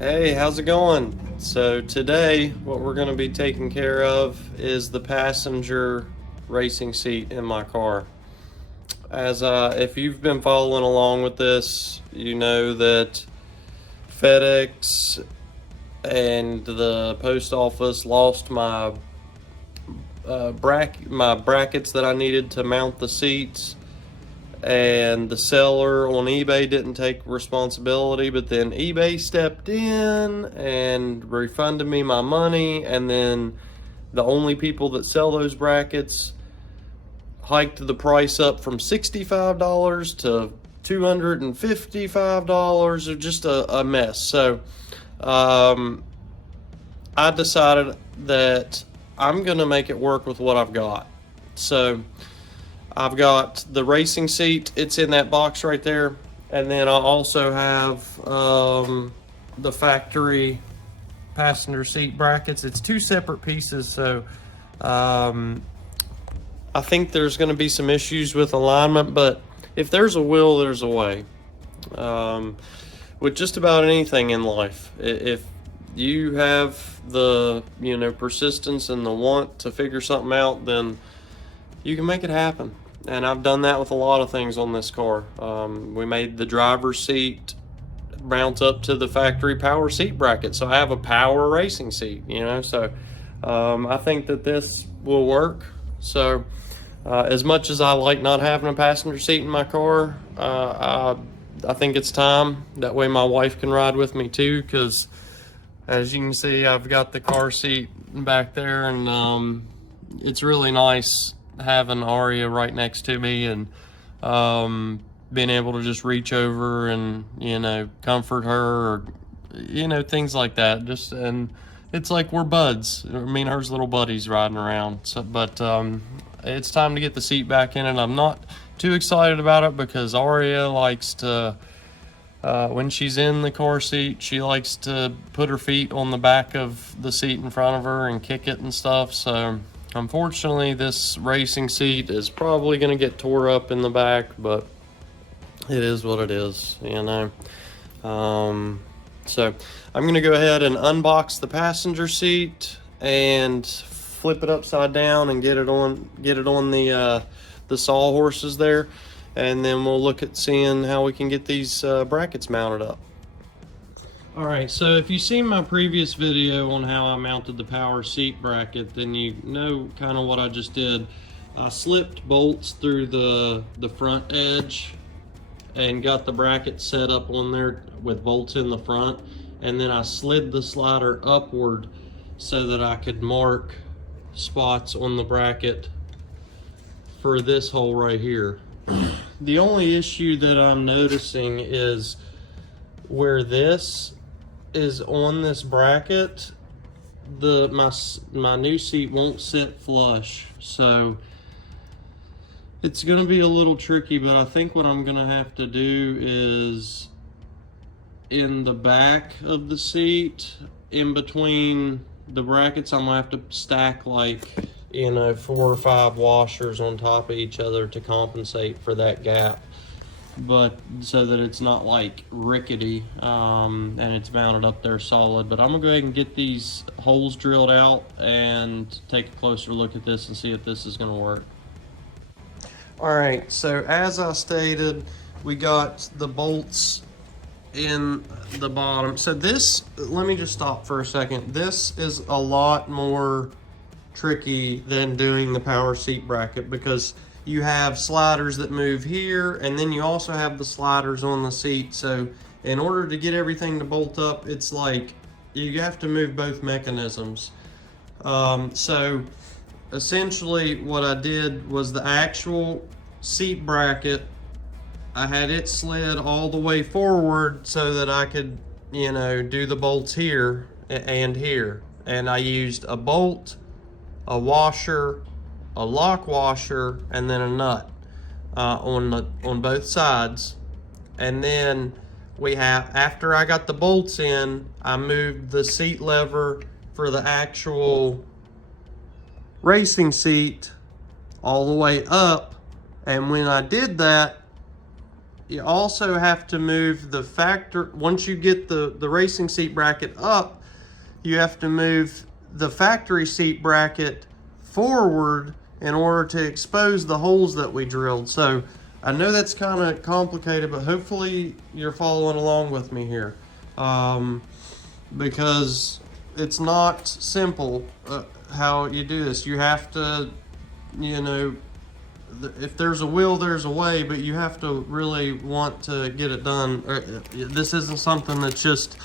Hey, how's it going? So today what we're going to be taking care of is the passenger racing seat in my car. As if you've been following along with this, you know that FedEx and the post office lost my brackets that I needed to mount the seats, and the seller on eBay didn't take responsibility, but then eBay stepped in and refunded me my money, and then the only people that sell those brackets hiked the price up from $65 to $255, or just a mess. So I decided that I'm gonna make it work with what I've got. So I've got the racing seat, it's in that box right there. And then I also have the factory passenger seat brackets. It's two separate pieces, so I think there's going to be some issues with alignment, but if there's a will, there's a way. With just about anything in life, if you have the persistence and the want to figure something out, then you can make it happen. And I've done that with a lot of things on this car. We made the driver's seat mount up to the factory power seat bracket, so I have a power racing seat. So I think that this will work. So as much as I like not having a passenger seat in my car, I think it's time. That way my wife can ride with me too, because as you can see, I've got the car seat back there, and it's really nice having Aria right next to me, and being able to just reach over and comfort her, or things like that. And it's like we're buds. Me and her's little buddies riding around. So, but it's time to get the seat back in, and I'm not too excited about it because Aria likes to, when she's in the car seat, she likes to put her feet on the back of the seat in front of her and kick it and stuff. So unfortunately, this racing seat is probably going to get tore up in the back, but it is what it is, So I'm going to go ahead and unbox the passenger seat and flip it upside down and get it on the sawhorses there, and then we'll look at seeing how we can get these brackets mounted up. All right, so if you've seen my previous video on how I mounted the power seat bracket, then you know kind of what I just did. I slipped bolts through the front edge and got the bracket set up on there with bolts in the front, and then I slid the slider upward so that I could mark spots on the bracket for this hole right here. The only issue that I'm noticing is where this is on this bracket, my new seat won't sit flush, so it's going to be a little tricky. But I think what I'm going to have to do is in the back of the seat, in between the brackets, I'm going to have to stack like 4 or 5 washers on top of each other to compensate for that gap, but so that it's not like rickety, and it's mounted up there solid. But I'm gonna go ahead and get these holes drilled out and take a closer look at this and see if this is gonna work. All right, so as I stated, we got the bolts in the bottom. So this, let me just stop for a second. This is a lot more tricky than doing the power seat bracket, because you have sliders that move here, and then you also have the sliders on the seat. So in order to get everything to bolt up, it's like you have to move both mechanisms. So essentially what I did was the actual seat bracket, I had it slid all the way forward so that I could do the bolts here and here, and I used a bolt, a washer, a lock washer, and then a nut on both sides. And then we have, after I got the bolts in, I moved the seat lever for the actual racing seat all the way up, and when I did that, you also have to move the once you get the racing seat bracket up, you have to move the factory seat bracket forward in order to expose the holes that we drilled. So I know that's kind of complicated, but hopefully you're following along with me here, because it's not simple how you do this. You have to, you know, if there's a will, there's a way, but you have to really want to get it done. This isn't something that's just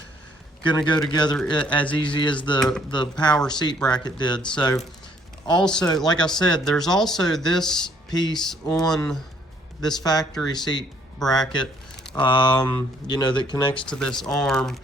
gonna go together as easy as the power seat bracket did. So also, like I said, there's also this piece on this factory seat bracket, you know, that connects to this arm.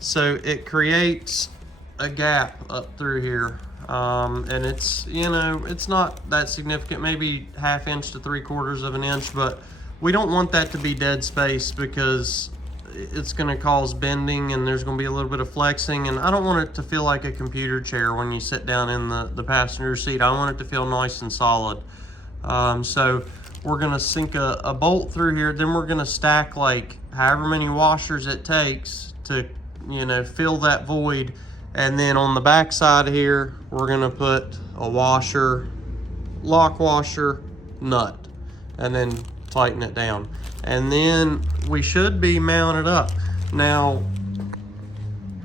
So it creates a gap up through here. And it's, you know, it's not that significant, maybe 1/2 inch to 3/4 of an inch, but we don't want that to be dead space because it's going to cause bending and there's going to be a little bit of flexing, and I don't want it to feel like a computer chair when you sit down in the passenger seat. I want it to feel nice and solid. So we're going to sink a bolt through here, then we're going to stack like however many washers it takes to, you know, fill that void. And then on the back side here, we're gonna put a washer, lock washer, nut, and then tighten it down. And then we should be mounted up. Now,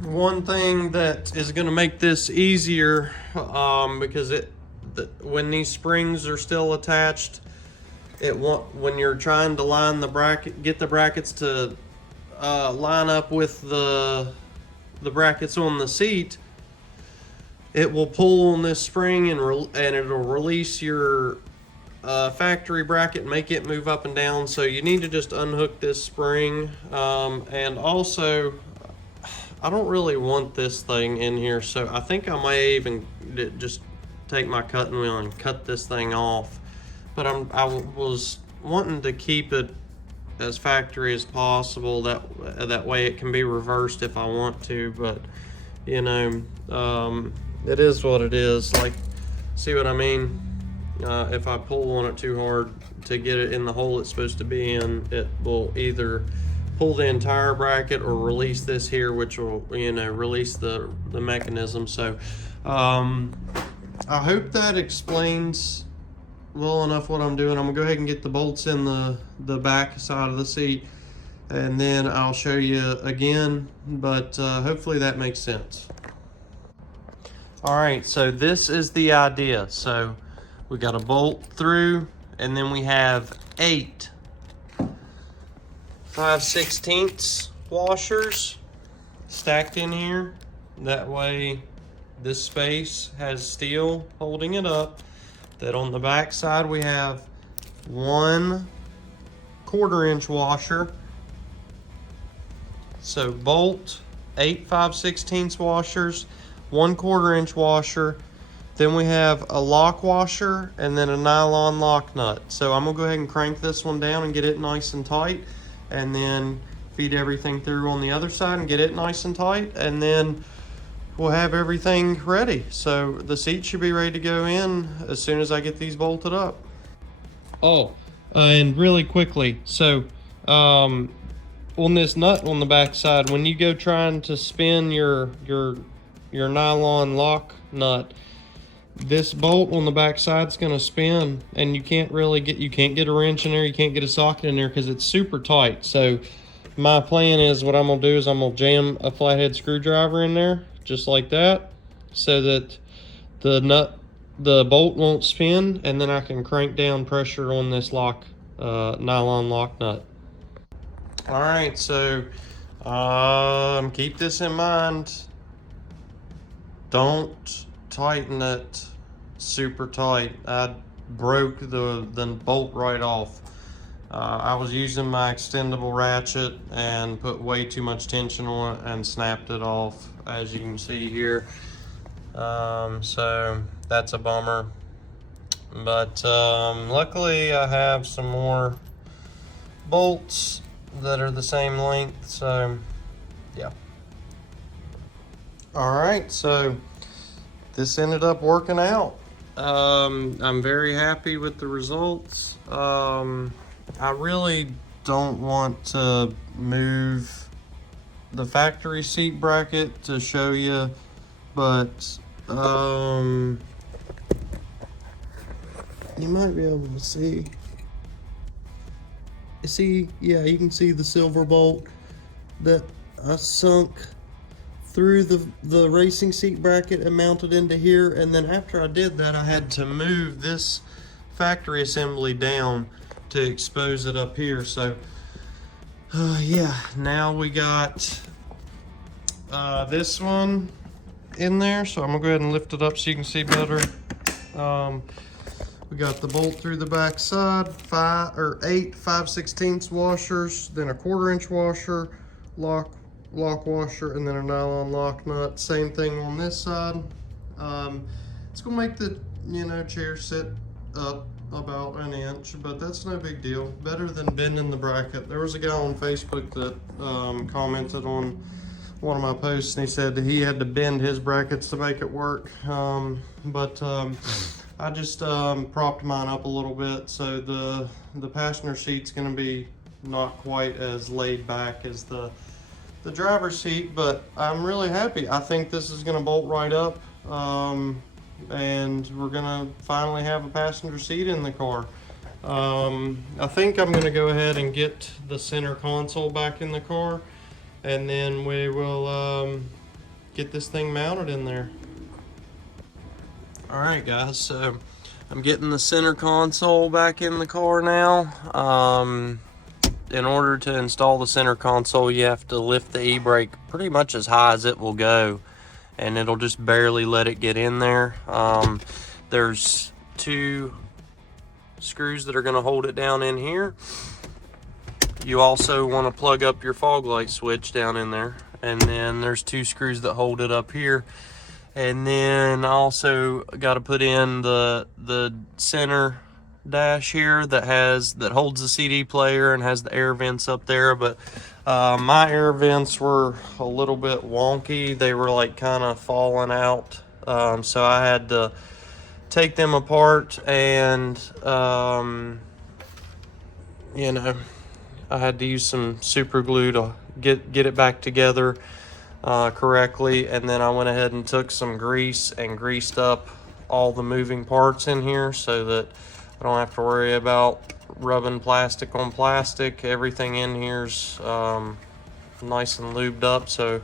one thing that is gonna make this easier, because when these springs are still attached, when you're trying to line the bracket, get the brackets to line up with the brackets on the seat, it will pull on this spring and it'll release your factory bracket and make it move up and down. So you need to just unhook this spring. And also, I don't really want this thing in here, so I think I may even just take my cutting wheel and cut this thing off. But I was wanting to keep it as factory as possible, that way it can be reversed if I want to, but you know, it is what it is. Like, see what I mean? If I pull on it too hard to get it in the hole it's supposed to be in, it will either pull the entire bracket or release this here, which will, you know, release the mechanism. So I hope that explains well enough what I'm doing. I'm gonna go ahead and get the bolts in the back side of the seat, and then I'll show you again, but hopefully that makes sense. All right, so this is the idea. So we got a bolt through, and then we have 8 5/16 washers stacked in here. That way this space has steel holding it up. That on the back side we have 1 1/4 inch washer. So bolt, 8 5/16 washers, 1 1/4 inch washer. Then we have a lock washer and then a nylon lock nut. So I'm gonna go ahead and crank this one down and get it nice and tight, and then feed everything through on the other side and get it nice and tight, and then we'll have everything ready. So the seat should be ready to go in as soon as I get these bolted up. Oh, and really quickly, so on this nut on the back side, when you go trying to spin your nylon lock nut, this bolt on the back side is going to spin, and you can't get a wrench in there, you can't get a socket in there because it's super tight. So my plan is, what I'm going to do is I'm going to jam a flathead screwdriver in there just like that, so that the bolt won't spin, and then I can crank down pressure on this nylon lock nut. All right, so keep this in mind. Don't tighten it super tight. I broke the bolt right off. I was using my extendable ratchet and put way too much tension on it and snapped it off, as you can see here. So that's a bummer, but luckily I have some more bolts that are the same length, so yeah. All right, so this ended up working out. I'm very happy with the results. I really don't want to move the factory seat bracket to show you, but you might be able to see. Yeah, you can see the silver bolt that I sunk through the racing seat bracket and mounted into here. And then after I did that, I had to move this factory assembly down to expose it up here. So yeah, now we got this one in there, so I'm gonna go ahead and lift it up so you can see better. We got the bolt through the back side, 8 5/16 washers, then a 1/4 inch washer, lock washer, and then a nylon lock nut. Same thing on this side. It's gonna make the chair sit up about an inch, but that's no big deal. Better than bending the bracket. There was a guy on Facebook that commented on one of my posts, and he said that he had to bend his brackets to make it work. I just propped mine up a little bit, so the passenger seat's going to be not quite as laid back as the driver's seat, but I'm really happy. I think this is going to bolt right up, and we're going to finally have a passenger seat in the car. I think I'm going to go ahead and get the center console back in the car, and then we will get this thing mounted in there. Alright guys, so I'm getting the center console back in the car now. In order to install the center console, you have to lift the e-brake pretty much as high as it will go, and it'll just barely let it get in there. There's 2 screws that are going to hold it down in here. You also want to plug up your fog light switch down in there, and then there's 2 screws that hold it up here. And then I also got to put in the center dash here that holds the CD player and has the air vents up there. But my air vents were a little bit wonky. They were like kind of falling out. So I had to take them apart, and I had to use some super glue to get it back together correctly. And then I went ahead and took some grease and greased up all the moving parts in here so that I don't have to worry about rubbing plastic on plastic. Everything in here's nice and lubed up, so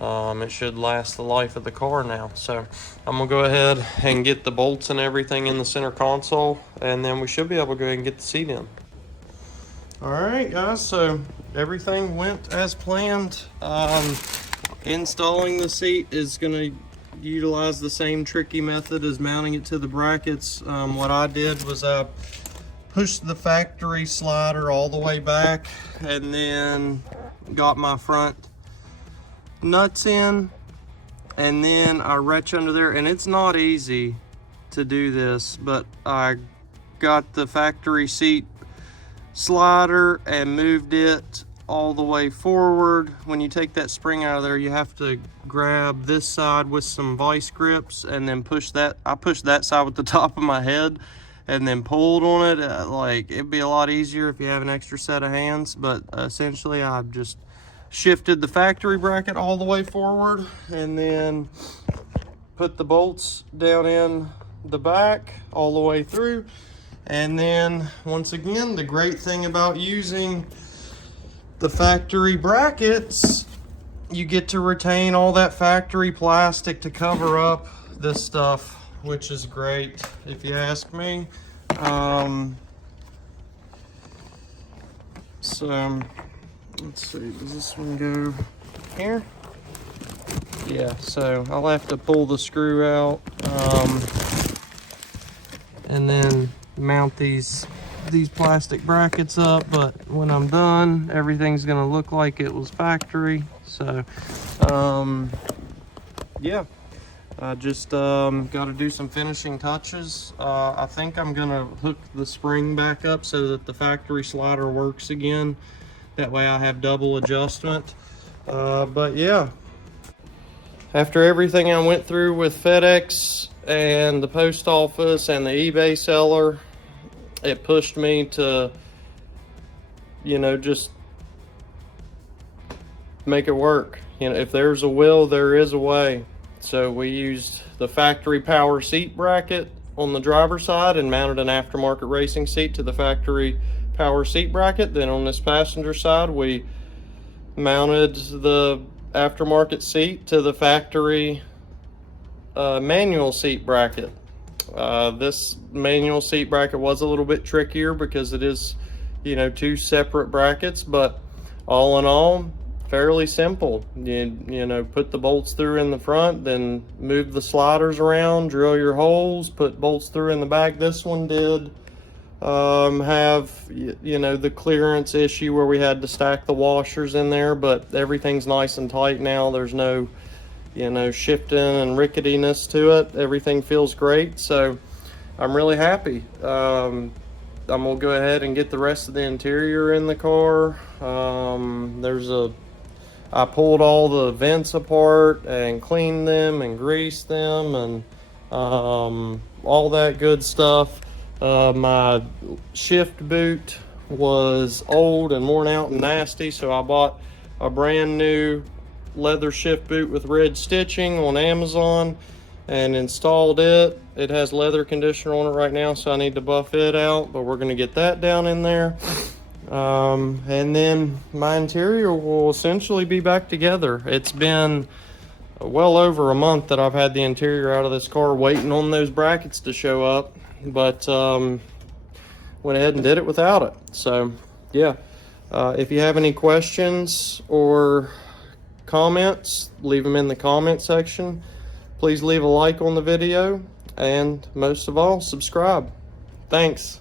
it should last the life of the car now. So I'm gonna go ahead and get the bolts and everything in the center console, and then we should be able to go ahead and get the seat in. All right guys, so everything went as planned. Installing the seat is gonna utilize the same tricky method as mounting it to the brackets. What I did was I pushed the factory slider all the way back, and then got my front nuts in, and then I wrench under there. And it's not easy to do this, but I got the factory seat slider and moved it all the way forward. When you take that spring out of there, you have to grab this side with some vice grips and then push that. I pushed that side with the top of my head and then pulled on it. Like, it'd be a lot easier if you have an extra set of hands, but essentially I just shifted the factory bracket all the way forward and then put the bolts down in the back all the way through. And then once again, the great thing about using the factory brackets, you get to retain all that factory plastic to cover up this stuff, which is great if you ask me. So let's see, does this one go here? Yeah, so I'll have to pull the screw out and then mount these plastic brackets up, but when I'm done, everything's gonna look like it was factory. So yeah, I just got to do some finishing touches. I think I'm gonna hook the spring back up so that the factory slider works again. That way I have double adjustment. But yeah, after everything I went through with FedEx and the post office and the eBay seller, it pushed me to you know, just make it work. You know, if there's a will, there is a way. So we used the factory power seat bracket on the driver's side and mounted an aftermarket racing seat to the factory power seat bracket. Then on this passenger side, we mounted the aftermarket seat to the factory manual seat bracket. This manual seat bracket was a little bit trickier because it is, you know, two separate brackets, but all in all, fairly simple. You know, put the bolts through in the front, then move the sliders around, drill your holes, put bolts through in the back. This one did have, you know, the clearance issue where we had to stack the washers in there, but everything's nice and tight now. There's no, you know, shifting and ricketiness to it. Everything feels great, so I'm really happy. I'm gonna go ahead and get the rest of the interior in the car. I pulled all the vents apart and cleaned them and greased them and all that good stuff. My shift boot was old and worn out and nasty, so I bought a brand new leather shift boot with red stitching on Amazon and installed it. It has leather conditioner on it right now, so I need to buff it out, but we're gonna get that down in there. And then my interior will essentially be back together. It's been well over a month that I've had the interior out of this car waiting on those brackets to show up, but went ahead and did it without it. So yeah, if you have any questions or comments, leave them in the comment section. Please leave a like on the video, and most of all, subscribe. Thanks.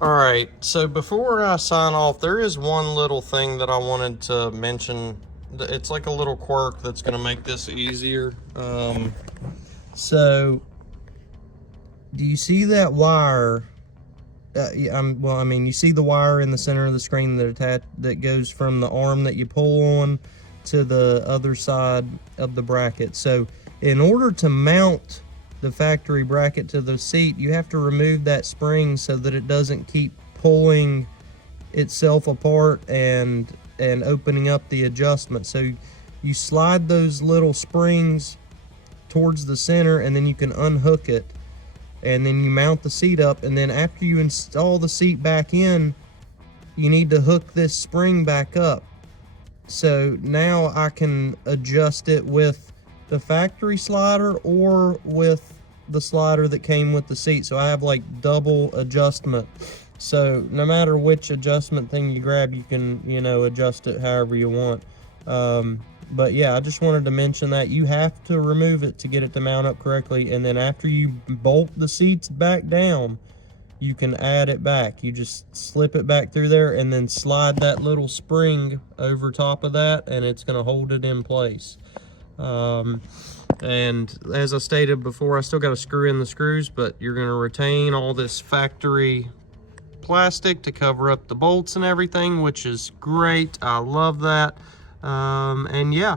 All right, so before I sign off, there is one little thing that I wanted to mention. It's like a little quirk that's going to make this easier. So do you see that wire? Well, I mean, you see the wire in the center of the screen that goes from the arm that you pull on to the other side of the bracket. So in order to mount the factory bracket to the seat, you have to remove that spring so that it doesn't keep pulling itself apart and opening up the adjustment. So you slide those little springs towards the center, and then you can unhook it, and then you mount the seat up. And then after you install the seat back in, you need to hook this spring back up. So now I can adjust it with the factory slider or with the slider that came with the seat. So I have like double adjustment. So no matter which adjustment thing you grab, you can, you know, adjust it however you want. But yeah, I just wanted to mention that you have to remove it to get it to mount up correctly. And then after you bolt the seats back down, you can add it back. You just slip it back through there and then slide that little spring over top of that, and it's going to hold it in place. And as I stated before, I still got to screw in the screws, but you're going to retain all this factory plastic to cover up the bolts and everything, which is great. I love that. And yeah,